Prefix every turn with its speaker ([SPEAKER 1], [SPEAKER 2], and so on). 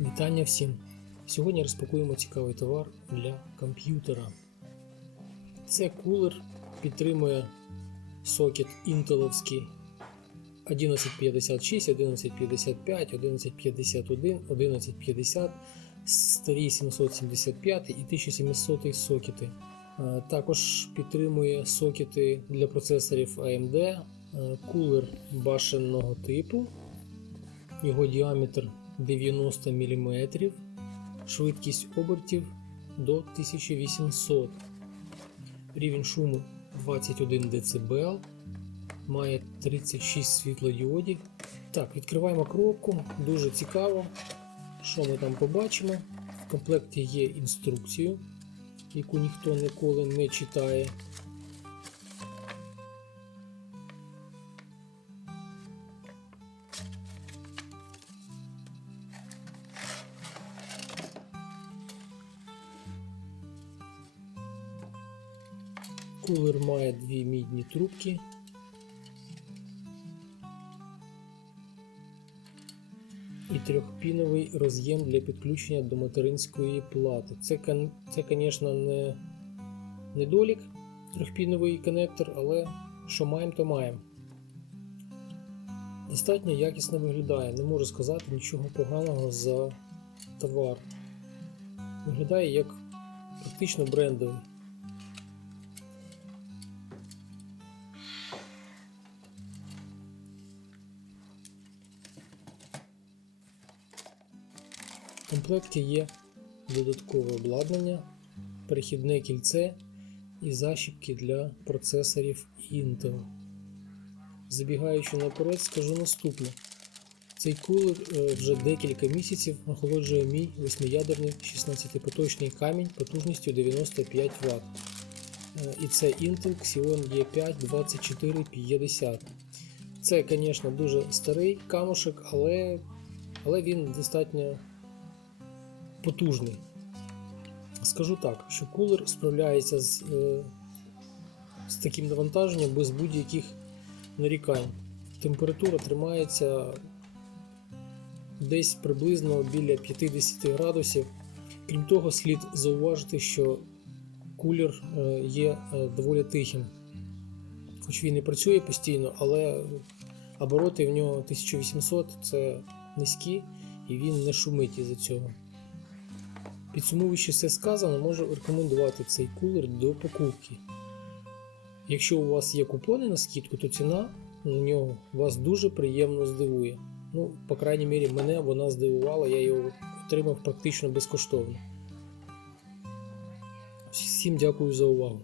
[SPEAKER 1] Вітання всім! Сьогодні розпакуємо цікавий товар для комп'ютера. Це кулер підтримує сокет інтеловський 1156, 1155, 1151, 1150, старі 775 і 1700 сокети. Е, Також підтримує сокети для процесорів AMD, е, кулер башенного типу, його діаметр 90 мм, швидкість обертів до 1800, рівень шуму 21 дБ, має 36 світлодіодів. Так, відкриваємо коробку, дуже цікаво, що ми там побачимо. В комплекті є інструкцію, яку ніхто ніколи не читає. Кулер має дві мідні трубки. І трьохпіновий роз'єм для підключення до материнської плати. Це, звісно, не недолік трьохпіновий коннектор, але що маємо, то маємо. Достатньо якісно виглядає, не можу сказати нічого поганого за товар. Виглядає як практично брендовий. В комплекті є додаткове обладнання, перехідне кільце і защіпки для процесорів Intel. Забігаючи наперед, скажу наступне. Цей кулер е, вже декілька місяців охолоджує мій восьмиядерний 16-поточний камінь потужністю 95 Вт. І це Intel Xeon E5 2450. Це, звісно, дуже старий камушек, але, але він достатньо потужний. Скажу так, що кулер справляється з, е, з таким навантаженням без будь-яких нарікань. Температура тримається десь приблизно біля 50 градусів. Крім того, слід зауважити, що кулер е, є е, доволі тихим. Хоч він і працює постійно, але обороти в нього 1800 це низькі і він не шумить із-за цього. Підсумовуючи все сказане, можу рекомендувати цей кулер до покупки. Якщо у вас є купони на скидку, то ціна на нього вас дуже приємно здивує. Ну, по крайній мірі, мене вона здивувала, я його отримав практично безкоштовно. Всім дякую за увагу.